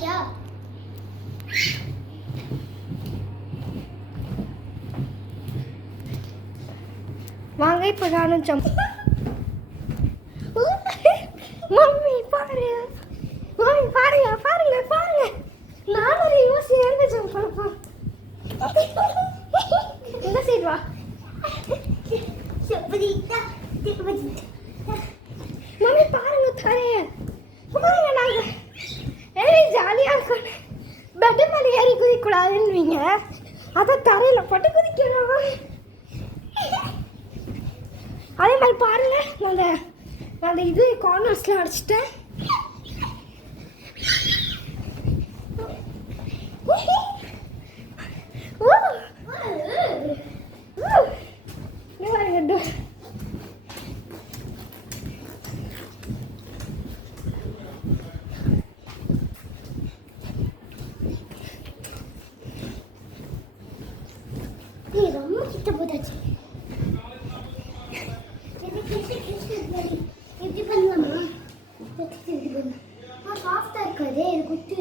क्या வாங்க இப்போ நானும் ஜம்ப். மம்மி பாரு, மம்மி பாருங்க பாருங்க பாருங்க, நானும் ஒரு யோசனை ஜம்ப் பண்ணப்போம். இந்த சைடு வா. மம்மி பாருங்க தரைய பாருங்க. நாங்கள் ஜாலியாக இருக்கோம். பெட்டு மேலே ஏறி குதிக்கூடாதுன்னுவீங்க, அதை தரையில் போட்டு குதிக்கிறோம். அதே மாதிரி பாருங்க, நான் இது கார்னர்ஸ்லாம் அடிச்சிட்டேன். ரொம்ப கிட்ட போதாச்சு. எப்படி பண்ணலாமா? சாஃப்டா இருக்காது, இது குத்தி